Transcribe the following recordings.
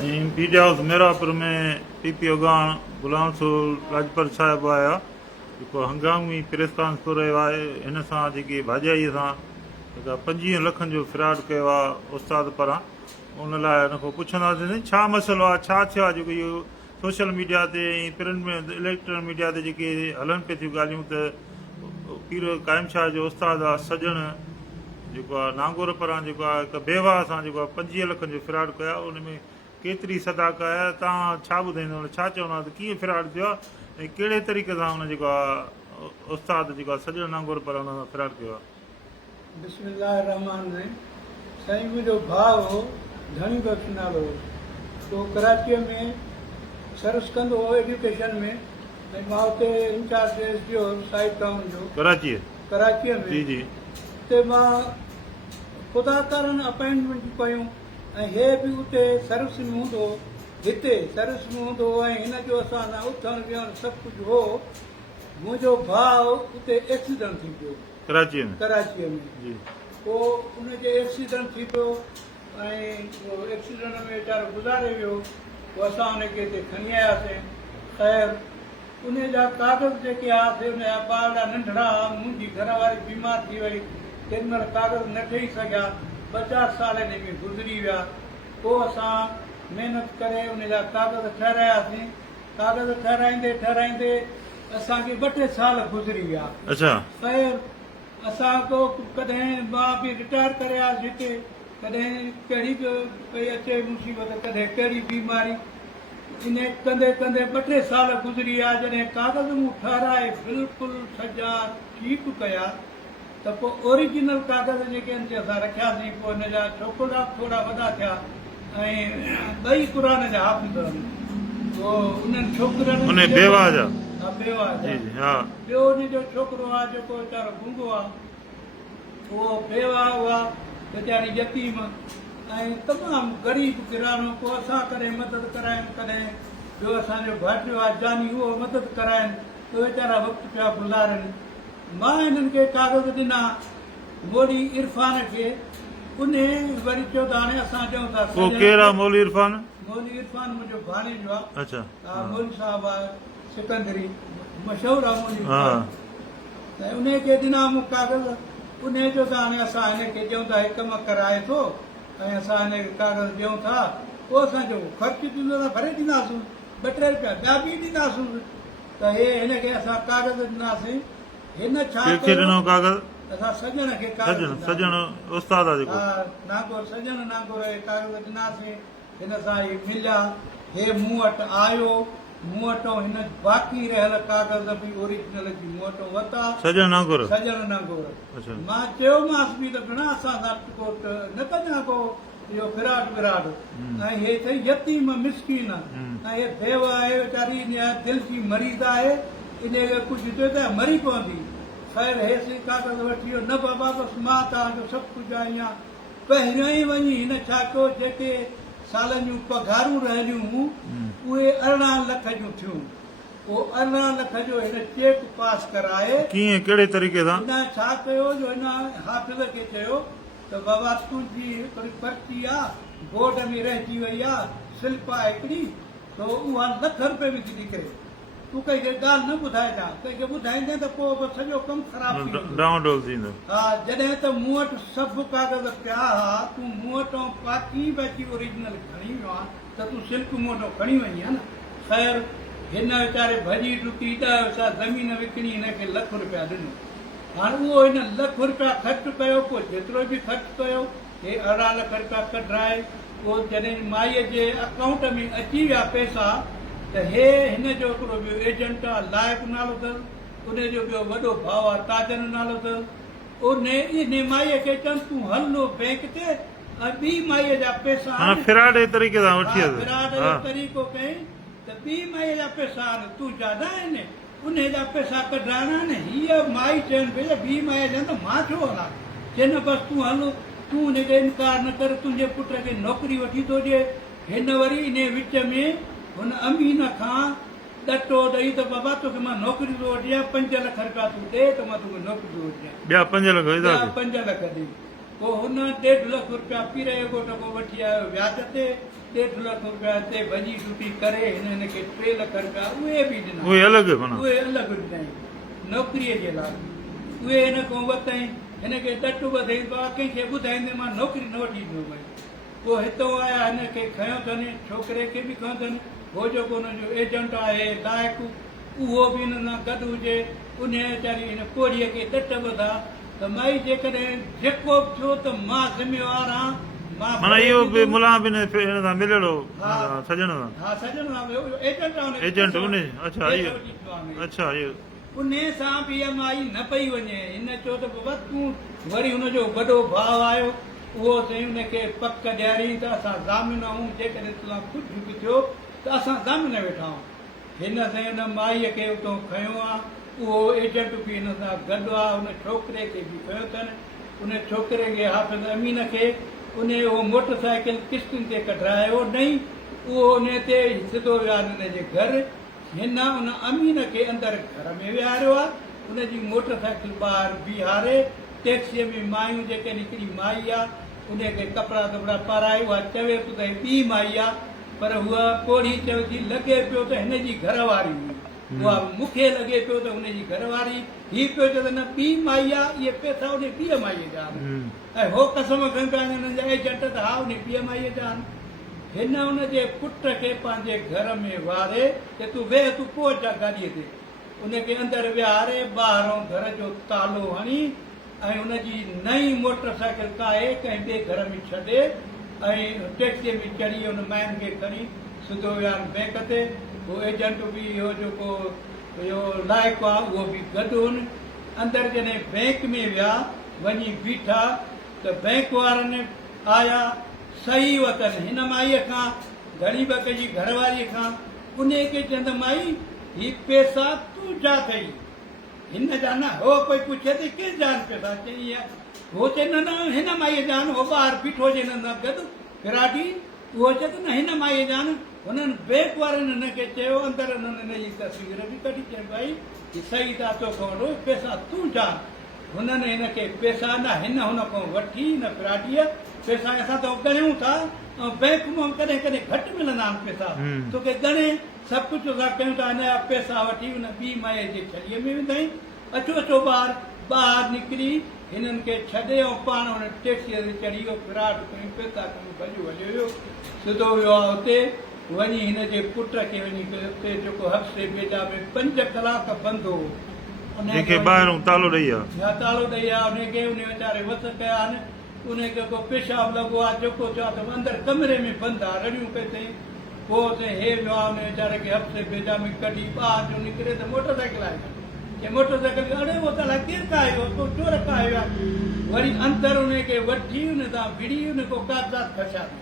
PD house Merapur में पीपीओ गाण गुलाम सूल लाजपत साहिब आया जेको हंगामी प्रेस कॉन्फ्रेंस कयो आहे। हिन सां जेकी भाॼाईअ सां जेका 25 लखनि जो फ्रॉड कयो आहे उस्ताद पारां, उन लाइ हिन खां पुछंदासीं छा मसइलो आहे, छा थियो आहे। जेको इहो सोशल मीडिया ते ऐं प्रिंट में इलेक्ट्रॉनिक मीडिया ते जेके हलनि पियूं थियूं ॻाल्हियूं त पीर काइम शाह जो उस्ताद आहे सजण जेको आहे नागौर पारां जेको आहे हिकु बेवा सां जेको आहे 25 लखनि जो फ्रॉड कया, उन में केतिरी सदाक आहे, तव्हां छा ॿुधाईंदव, छा चवंदा त कीअं फ्रॉड थियो आहे ऐं कहिड़े तरीक़े सां हुन जेको आहे उस्ताद जेको आहे सजण नागौर पारां हुन सां फ्रॉड कयो आहे। बिस्मिल्लाह रहमान रहीम। साईं मुंहिंजो भाउ हो, धणी बख़्श नालो हो, तो कराचीअ में सर्विस कंदो हो एजुकेशन में, ऐं मां हुते इंचार्ज एसडीओ साइड टाउन जो कराचीअ में। जी जी। उते मां ख़ुदा कारण अपॉइंटमेंट कयूं ऐं हे बि उते सर्विस में हूंदो, हिते सर्विस में हूंदो ऐं हिन जो असां न उथणु विहणु सभु कुझु हो। मुंहिंजो भाउ उते एक्सीडेंट थी पियो कराचीअ में जी। पोइ उनखे एक्सीडेंट थी पियो ऐं एक्सीडेंट में वीचारो गुज़ारे वियो। पोइ असां हुनखे हिते खणी आयासीं। ख़ैर उन जा कागज़ जेके हुआसीं उन जा ॿार नंढड़ा, मुंहिंजी घरवारी बीमार थी वई, तेॾी महिल कागज़ न ठही सघिया, 50 साल हिन में गुज़री विया। पोइ असां महिनत करे उन जा कागज़ ठहिरायासीं। कागज़ ठहिराईंदे ठहिराईंदे असांखे 2-3 साल गुज़री विया। ख़ैर असां कॾहिं मां बि रिटायर करे आयुसि हिते, कॾहिं कहिड़ी पई अचे मुसीबत, कॾहिं कहिड़ी बीमारी, इन कंदे कंदे 2-3 साल गुज़री विया। जॾहिं कागज़ मूं ठाराए बिल्कुलु सॼा ठीकु कया त पोइ ओरिजिनल कागज़ जेके आहिनि असां रखियासीं। पोइ हिन जा छोकिरा थोरा वॾा थिया ऐं 2 क़ुर जा हाफ़िज़ आहिनि। पोइ उन्हनि छोकिरनि ॿियो उनजो छोकिरो आहे जेको वीचारो गूंगो आहे, उहो बेवा हुआ वीचारी यतीम ऐं तमामु ग़रीब किरानो। पोइ असां कॾहिं मदद कराइनि, कॾहिं ॿियो असांजो भाटियो आहे जानी, उहो मदद कराइनि, उहे वीचारा वक़्तु पिया गुज़ारनि। मां हिननि खे कागज़ ॾिना मौली इरफान खे, उन वरी चयो त हाणे असां चऊं था मौली इरफान मुंहिंजो भाणेजो आहे, मौली साहिबु आहे सिकंदरी, मशहूरु आहे मुंहिंजी। ऐं उनखे ॾिना मूं कागज़, उन जो त हाणे असां हिनखे ॾियूं था, हिकु कमु कराए थो ऐं असां हिनखे कागज़ ॾियूं था। पोइ असांजो ख़र्चु थींदो त भरे ॾींदासीं, 2-3 रुपया ॿिया बि ॾींदासीं। त हे हिनखे असां कागज़ ॾिनासीं। हिन छा कयो, असां सजण खे सजण उस्ताद नागौर, सजण नागौर कागज़ ॾिनासीं। हिन सां ही मिलिया, हे मूं वटि आयो, मूं वटां हिन बाक़ी रहियल कागज़ बि ओरिजिनल जी मूं वटां वरिता, सजण नागौर। मां चयोमांसि बि त घणा असां सां कोट न कजां को इहो फिराड विराड, ऐं हे अथई यतीम मिसकीन ऐं हे बेव आहे वीचारी, दिलि जी मरीज़ आहे, इन कुझु थियो त मरी पवंदी। ख़ैर हेसि कागज़ वठी वियो। न बाबा बसि मां तव्हांजो सभु कुझु आहियां। पहिरियों ई वञी हिन छा कयो, जेके सालनि जूं पघारूं रहलियूं उहे 18 लख जूं थियूं। उहो 18 लख जो हिन चेक पास कराए। कीअं, कहिड़े तरीक़े सां? हिन छा कयो, जो हिन हाफ़िज़ खे चयो त बाबा तुंहिंजी हिकिड़ी पर्ची आहे, बोर्ड में रहिजी वई आहे, स्लिप आहे हिकिड़ी, त उहा लख रुपए में थी निकिरे। तूं कंहिंखे ॻाल्हि न ॿुधाइजां, कंहिंखे ॿुधाईंदे त पोइ सॼो कमु ख़राबु थींदो। हा, जॾहिं त मूं वटि सभु कागज़ पिया हुआ, तूं मूं वटां बाक़ी ओरिजिनल खणी वियो आहे, त तूं सिल्क मूं वटां खणी वञी आहे न। ख़ैर हिन वीचारे भॼी टुकी 10 ज़मीन विकिणी हिनखे 1 लख रुपया ॾिनो। हाणे उहो हिन 1 लख रुपया ख़र्चु कयो। पोइ जेतिरो बि ख़र्चु कयो, हे 18 लख रुपया कढाए, पोइ जॾहिं माईअ जे अकाउंट में अची विया पैसा, त हे हिन जो हिकिड़ो ॿियो एजेंट आहे, लाइक़ नालो अथसि, उनजो ॿियो वॾो भाउ आहे ताजर नालो अथसि। इन माईअ खे चवनि तूं हलो बैंक ते ऐं ॿी माईअ जा पैसा फिराड तरीक़े सां तरीक़ो कई त ॿी माईअ जा पैसा तूं ज्यादा आहिनि, उन जा पैसा कढाइणा आहिनि। हीअ माई चवनि पई ॿी माई चवनि त मां छो हलां, चवनि बसि तूं हलो, तूं हुनखे इनकार न कर, तुंहिंजे पुट खे नौकिरी वठी थो ॾिए। हिन वरी इन विच में हुन अमीन खां ॾटो ॾेई त बाबा तोखे मां नौकिरी थो वठी ॾियां, 5 लख रुपया तूं ॾे त मां तोखे नौकिरी थो वठी ॾियां। 5 लख ॾेई पोइ हुन 1.5 लख रुपया पीर जो घोट को वठी आयो व्याज ते, 1.5 लख रुपया हिते भॼी टुटी करे हिनखे 3 लख रुपया उहे बि ॾिना, उहे अलॻि माना उहे अलॻि ॾिनई नौकिरीअ जे लाइ। उहे हिन खां वरितई, हिनखे टटू वधई कंहिंखे ॿुधाईंदे मां नौकिरी न वठी ॾिनो भई। पोइ हितां आया हिनखे खयो अथनि, छोकिरे खे बि खयो अथनि, हो जेको हुनजो एजेंट आहे लाइक़ु उहो बि हिन सां गॾु हुजे। उन वीचारी हिन कोड़ीअ खे ॾट ॿधा त माई जेकॾहिं जेको बि थियो त मां ज़िम्मेवार आहियां, माना इहो बि मुला बि हिन सां मिलियलु सजण सां। हा सजण सां एजेंट एजेंट उन अच्छा इहो अच्छा इहो उन सां बि इहा माई न पई वञे। हिन चयो त बाबा तूं वरी हुनजो वॾो भाउ आयो उहो चई हुनखे पक ॾियारी त असां ज़ामिन आहियूं, जेकॾहिं तोसां कुझु बि थियो त असां ज़ामिन वेठा आहियूं। हिन सां हिन माईअ खे उतां खयो आहे, उहो एजेंट बि हिन सां गॾु आहे। हुन छोकिरे खे बि खयो अथनि, उन छोकिरे खे हाफ़िज़ अमीन खे उन उहो मोटरसाइकिल किश्तुनि ते कढायो नई, उहो उन ते सिधो वियो आहे हिन जे घर। हिन उन अमीन खे अंदरि घर में विहारियो आहे, उनजी मोटरसाइकिल ॿाहिरि बीहारे टैक्सीअ में मायूं जेके हिकिड़ी माई आहे उनखे कपिड़ा वपड़ा पाराए, उहा चवे थो त ॿी माई आहे, पर उहा कोड़ी चवे थी लॻे पियो त हिनजी घरवारी हुई, उहा मूंखे लॻे पियो त हुनजी घरवारी, हीअ पियो चए त न ॿी माई आहे, इहे पैसा उन ॿीअ माईअ जा आहिनि। ऐं हो कसम खणी पिया हिननि जा एजेंट त हा उन ॿीअ माईअ जा आहिनि। हिन हुनजे पुट खे पंहिंजे घर में वारे त तूं वेह, तूं पहुचा गाॾीअ ते, उनखे अंदरि विहारे ॿाहिरों घर जो तालो हणी ऐं हुनजी नई मोटरसाइकिल काए कंहिं ॿिए घर में छॾे ऐं टैक्सीअ में चढ़ी हुन माइनि खे खणी सिधो विया बैंक ते। उहो एजेंट बि इहो जेको इहो लाइक़ु आहे उहो बि गॾु हुन। अंदरि जॾहिं बैंक में विया वञी बीठा त बैंक वारनि आया, सही वतन हिन माईअ खां ग़रीब जी घरवारीअ खां, उन खे चवंदा माई ही पैसा तूं छा कई? हिन जा न हो कोई पुछे थी के जान पैसा, चई हो चए न न हिन माईअ जा आहिनि, हो ॿाहिरि बीठो हुजे हिन सां गॾु फिराटी, उहो चए थो न हिन माईअ जा आहिनि। हुननि बैंक वारनि हिनखे चयो, अंदरि हुननि हिनजी तस्वीर बि कढी, चई भाई ही सही था तोखां वठो, पैसा तूं जान। हुननि हिनखे पैसा न हिन हुन खां वठी न फिराटीअ पैसा असां त ॻणियूं था, ऐं बैंक मां कॾहिं कॾहिं घटि मिलंदा आहिनि पैसा, तोखे ॻणे सभु कुझु असां कयूं था। हिन जा पैसा वठी हुन ॿी माईअ जे छलीअ में विधाई, अचो अचो ॿाहिरि निकिरी हिननि खे छॾे ऐं पाण हुन टैक्सीअ ते चढ़ी वियो, फिराट कयूं, पैसा कयूं, भॼो हलियो वियो, सिधो वियो आहे हुते। वञी हिन जे पुट खे वञी हुते जेको हफ़्ते बेजा में 5 कलाक बंदि हो, जंहिंखे ॿाहिरों तालो ॾेई आहे, या तालो ॾेई आहे, उनखे उन वीचारे वस कया आहिनि। उनखे को पेशाब लॻो आहे, जेको थियो आहे त अंदरि कमरे में बंदि आहे, रड़ियूं पई अथई। पोइ उते हे वियो आहे, उन वीचारे खे हफ़्ते बेजा में कढी ॿाहिरि जो निकिरे त मोटरसाइकिल आहे, मोटरसाइकिल अड़े उहो त अलाए केरु कायो, को चोर कायो आहे। वरी अंदरि उनखे वठी उन सां विड़ी उन खां कागज़ात खसिया अथई,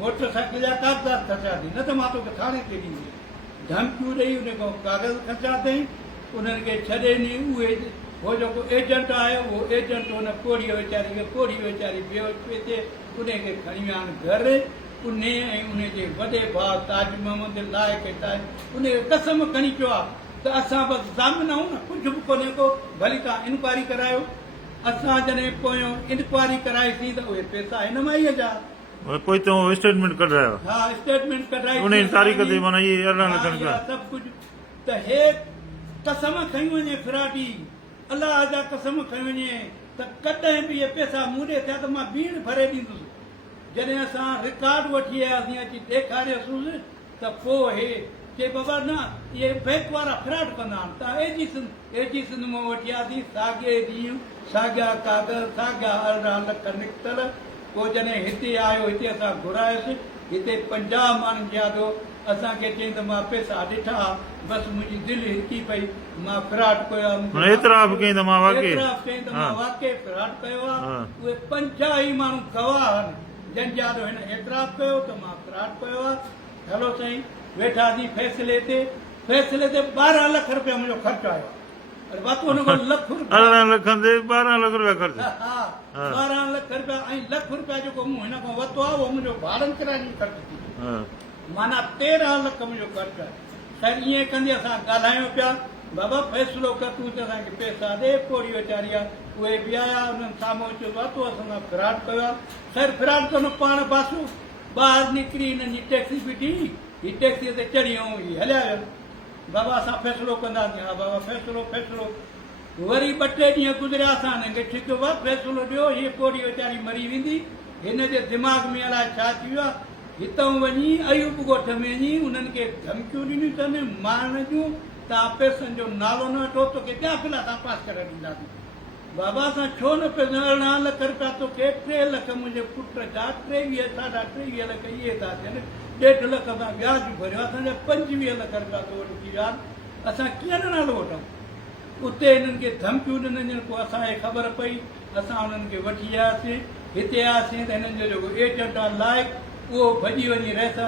मोटरसाइकिल जा कागज़ात खसिया अथई, न त मां तोखे थाणे ते ॾींदी, धमकियूं ॾेई उन खां कागज़ खसिया अथई। उन्हनि खे छॾे ॾिनी। उहे हो जेको एजेंट आहे उहो एजेंट हुन कोड़ीअ वीचारी खे, कोड़ी वीचारी पिए उनखे खणी विया आहिनि घर। उन ऐं उनजे वॾे भाउ ताज मोहम्मद लाइक़ उनखे कसम खणी चयो आहे त असां बसि ज़ामिन आहियूं न, कुझु बि कोन्हे को, भली तव्हां इंक्वायरी करायो। असां जॾहिं पोयों इंक्वायरी कराईसीं त उहे पैसा हिन माईअ जा, पोइ तो स्टेटमेंट कढायो, हा स्टेटमेंट कढाई उन तारीख़ ते माना इहे 18 लख रुपया सभु कुझु। त हे कसम खई वञे फिराटी, अलाह जा कसम खई वञे त कॾहिं बि इहे पैसा मूड़े थिया त मां भीड़ भरे ॾींदुसि। जॾहिं असां रिकॉर्ड वठी आयासीं, अची ॾेखारियोसीं त पोइ हे चए बाबा न इहे बैंक वारा फ्रॉड कंदा आहिनि, तव्हां एजी सिंध मां वठी आयासीं, साॻिए ॾींहुं साॻिया कागज़, साॻिया 18 लख निकितल। पोइ जॾहिं हिते आयो, हिते असां घुरायोसीं, हिते 50 माण्हुनि यादो असांखे चई त मां पैसा ॾिठा, बसि मुंहिंजी दिलि हिकी पई, मां फ्रॉड कयो आहे, एतिराफ़ कई त मां वाक़ई फ्रॉड कयो आहे। उहे 50 ई माण्हू गवाह आहिनि, जंहिंजे यादो हिन एतिराफ़ कयो त मां फ्रॉड कयो आहे। हलो साईं, वेठासीं फैसले ते 12 लख रुपया मुंहिंजो ख़र्चु आयो। अरे बात हुन खां लख रुपया, 18 लखनि ते 12 लख रुपया ख़र्चु, हा 12 लख रुपया ऐं लख रुपया जेको मूं हिन खां वरितो आहे उहो मुंहिंजो भाड़नि किराए जो ख़र्चु थी, माना 13 लख मुंहिंजो ख़र्चु आहे। ख़ैर ईअं कंदे असां ॻाल्हायूं पिया, बाबा फ़ैसिलो कर, तूं त असांखे पैसा ॾे। कोड़ी वीचारी आहे, उहे बि आया, उन्हनि साम्हूं चयो वरितो, असां फ्रॉड कयो आहे। ख़ैर फ्रॉड त न पाण बासू ॿाहिरि निकिरी हिननि जी टैक्सी बीठी, हीअ टैक्सीअ ते चढ़ी ऐं हीअ हलिया वियो। बाबा असां फ़ैसिलो कंदासीं। हा बाबा फ़ैसिलो फ़ैसिलो। वरी 2-3 ॾींहं गुज़रिया, असां हिनखे ठीकु आहे फ़ैसिलो ॾियो, हीअ पोड़ी वीचारी मरी वेंदी। हिन जे दिमाग़ में अलाए छा थी वियो आहे, हितां वञी अयूब ॻोठ में वञी उन्हनि खे धमकियूं ॾिनियूं अथनि मारण जूं, तव्हां पैसनि जो नालो न वठो, तोखे ॿिया फिला असां पास करे ॾींदासीं। बाबा असां छो न पैसा 18 लख रुपया तोखे, 3 लख मुंहिंजे पुट जा, 23 साढा 23 लख इहे था थियनि, 1.5 लख असां व्याज भरियो, असांजा 25 लख रुपया तो वटि थी विया। असां कीअं न नालो वठूं? उते हिननि खे धमकियूं ॾिननि। पोइ असांखे ख़बर पई, असां हुननि खे वठी आयासीं। हिते आयासीं त हिननि जो जेको एजेंट आहे लाइक, उहो भॼी वञी रहिया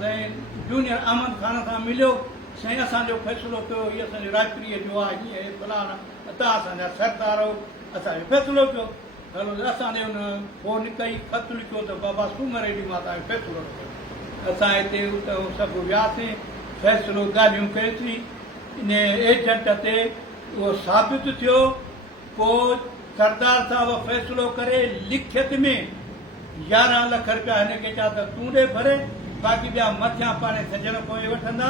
साईं जूनियर अहमद ख़ान सां मिलियो। साईं असांजो फ़ैसिलो कयो, हीअ असांजो राजप्रिय जो आहे, हीअं फलाणा, तव्हां असांजा सरदार आहियो, असांजो फ़ैसिलो कयो। हलो असांजे हुन फ़ोन कई, ख़त लिखियो त बाबा सूमर ॾींहुं मां तव्हांजो फ़ैसिलो कयो। असां हिते उते सभु वियासीं, फ़ैसिलो ॻाल्हियूं कयोसीं। इन एजेंट ते उहो साबित थियो। पोइ सरदार साहिब फ़ैसिलो करे लिखित में 11 लख रुपया हिनखे चया त तूं ॾे भरे, बाक़ी ॿिया मथियां पाणे सजण पोइ वठंदा।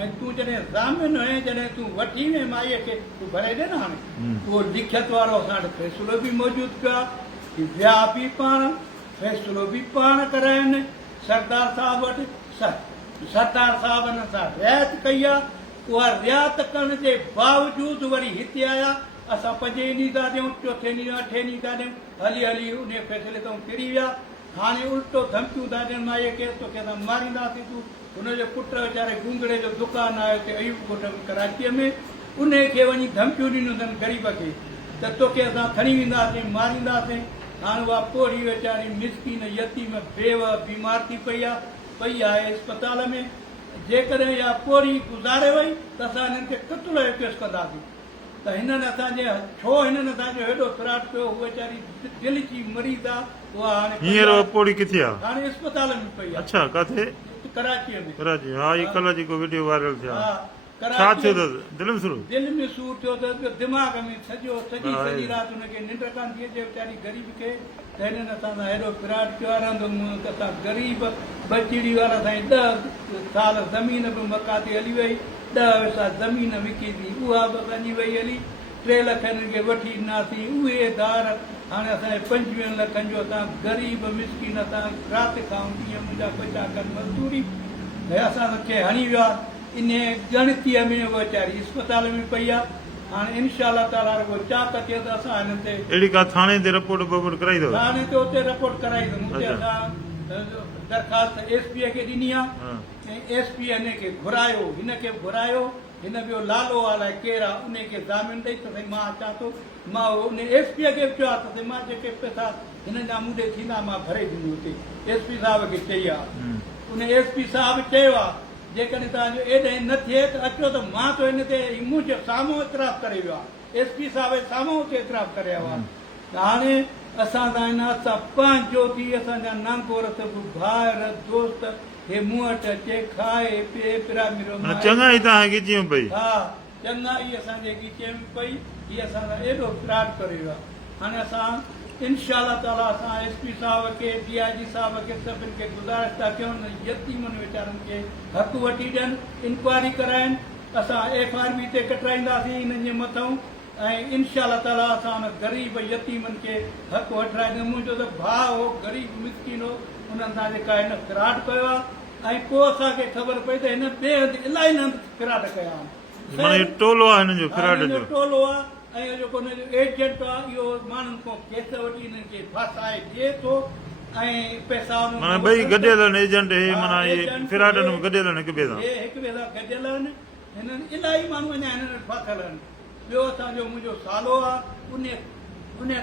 ऐं तूं जॾहिं ज़ामिन हुए, जॾहिं तूं वठी वञे माईअ खे, तूं भरे ॾे न। हाणे उहो लिखित वारो असां वटि फ़ैसिलो बि मौजूदु पियो आहे। विया बि पाण, फ़ैसिलो बि पाण कराइनि सरदार साहिब वटि। सरदार साहिब हिन सां रियायत कई आहे। उहा रियायत करण जे बावजूदि वरी हिते आया। असां 5 ॾींहं था ॾियूं, 4 ॾींहुं 8 ॾींहं था ॾियूं, हली हली उन फ़ैसिले तां फिरी विया। हाणे उल्टो धमकियूं था ॾियनि माईअ खे, तोखे असां मारींदासीं। तूं हुनजो पुट वीचारे घुंगड़े जो दुकानु आहे हिते अयूब ॻोठ में कराचीअ में, उन खे वञी धमकियूं ॾिनियूं अथनि ग़रीब खे त तोखे असां खणी वेंदासीं, मारींदासीं। हाणे उहा पोड़ी वीचारी मिसकीन यतीम बेव बीमार थी पई आहे अस्पताल में। जेकॾहिं इहा पोड़ी गुज़ारे वई त असां हिननि खे क़तल जो केस कंदासीं। त हिननि असांजे छो हिननि असांजो हेॾो फिराट कयो? उहा वीचारी दिलि जी मरीज़ आहे, उहा हाणे हींअर पोड़ी किथे आहे? हाणे अस्पताल में पई आहे। अच्छा, किथे? कराचीअ में। कराची, हा। ये कल्ह जेको वीडियो वायरल थियो, हा, छा थियो अथसि? दिलि में सूर थियो अथसि, दिमाग़ में सॼी राति हुनखे निंड कान थी अचे वीचारी ग़रीब खे। त हिननि असां सां हेॾो फिराट कयो आहे। असां ग़रीब बचड़ी वारा साईं 10 साल ज़मीन बि मका ते हली वई, 10 पैसा ज़मीन विकी थी, उहा बि पंहिंजी वई हली। 3 लख हिननि खे वठी ॾिनासीं। उहे धार हाणे असांजे 25 लखनि जो असां ग़रीब मिसकीन, असां राति खां ॾींहं मुंहिंजा पैसा कनि मज़दूरी, असांखे हणी वियो आहे। इन ॻणतीअ में उहा वीचारी अस्पताल में पई आहे। हाणे इनशा ताला चाक थिए त असां हिन ते अहिड़ी का थाणे ते रिपोर्ट कराई अथव? थाणे ते उते रिपोर्ट कराई अथऊं। उते असां दरख़्वास्त एसपीअ खे ॾिनी आहे ऐं एसपी हिनखे घुरायो। हिनखे घुरायो, हिन ॿियो लालो अलाए केरु आहे, उनखे ज़ामीन ॾेई त साईं मां अचां थो। मां उन एसपीअ खे चयो आहे त साईं मां जेके पैसा हिन जा मूंॾे थींदा मां भरे ॾींदुमि। उते एसपी साहिब खे चई आहे। उन एसपी साहिब चयो आहे जेकॾहिं तव्हांजो एॾे न थिए त अचो त मां त हिन ते मुंहिंजे साम्हूं इतराफ़ करे वियो आहे। एसपी साहिब साम्हूं उते इतराफ़ करे वियो आहे। त हाणे असां सां हिन असां पंहिंजो थी, असांजा नांगोर सभु भाइर दोस्त हे मूं वटि अचे, खाए पीए पिरामिरो चङा ई तव्हां ॻिचियूं पई। हा, चङा ई असांजे ॻिचे में पई। हीअ असां सां एॾो फिराट करे वियो आहे। हाणे असां इनशा ताला असां एसपी साहिब खे, डीआईजी साहिब खे, सभिनि खे गुज़ारिश था कयूं यतीमनि वीचारनि खे हक़ वठी ॾियनि, इंक्वायरी कराइनि। असां FIR बि हिते कटाईंदासीं हिननि जे मथां ऐं इनशा ताला असां हुन ग़रीब यतीमनि खे हक़ वठाईंदासीं। मुंहिंजो त भाउ हो, ग़रीब मिसकीन हो, उन्हनि सां जेका हिन फिराट कयो आहे। ऐं पोइ असांखे ख़बर पई त हिन ॿिए हंधि इलाही हंधि फिराट कया आहिनि। टोलो आहे हिन जो फिराट जो, टोलो आहे। ऐं जेको हुनजो एजेंट आहे इहो माण्हुनि खां केस वठी हिननि खे फासाए ॾिए थो ऐं पैसा ॿई गॾियल आहिनि। एजेंट हे माना फिराटनि में गॾियल आहिनि, हिक ॿिए सां हिक ॿिए सां गॾियल आहिनि। हिननि इलाही माण्हू अञा हिननि वटि फाथल आहिनि। ॿियो असांजो मुंहिंजो सालो आहे, उन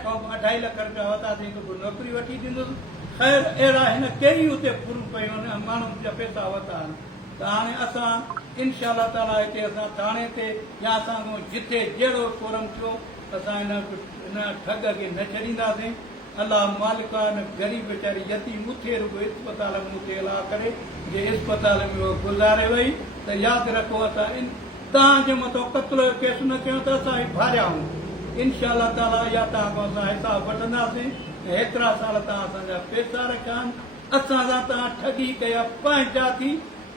खां 2.5 लख रुपया वरितासीं त पोइ नौकिरी वठी ॾींदुसि। ख़ैर अहिड़ा हिन कहिड़ी उते फुरूं पयूं आहिनि, माण्हुनि जा पैसा वरिता आहिनि। त हाणे असां इनशा ताला हिते असां थाणे ते या असां जिथे जहिड़ो फोरम थियो असां हिन ठग खे न छॾींदासीं। अलाह मालिका हिन ग़रीब वीचारी यतीम उथे रुगो अस्पताल में उते अलाह करे जे अस्पताल में उहो गुज़ारे वई त यादि रखो असां तव्हांजे मथां क़त्ल जो केस न कयूं त असां भारिया आहियूं। इनशा ताला या तव्हां खां असां हिसाब वठंदासीं। ऐं हेतिरा साल तव्हां असांजा पैसा रखिया आहिनि, असां सां तव्हां ठगी कया पंहिंजा थी।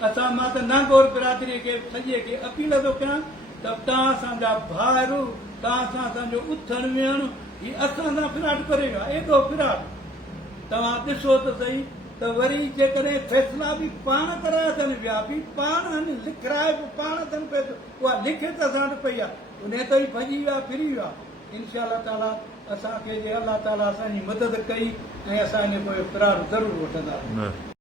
असां मां त नागौर बिरादरी खे सॼे खे अपील थो कयां त तव्हां असांजा भाइर, तव्हां सां असांजो उथण वेहण ही असां सां फिराट करे वियो आहे, एॾो फिराट। तव्हां ॾिसो त सही त वरी जेकॾहिं फैसला बि पाण कराया अथनि, विया बि पाण आहिनि, लिखाए बि पाण अथनि पियो, उहा लिखे त असां वटि पई आहे, उन ते ई भॼी विया फिरी विया। इनशा ताला असांखे जे अलाह ताला असांजी मदद कई ऐं असां इन पोइ फिरार ज़रूरु वठंदासीं।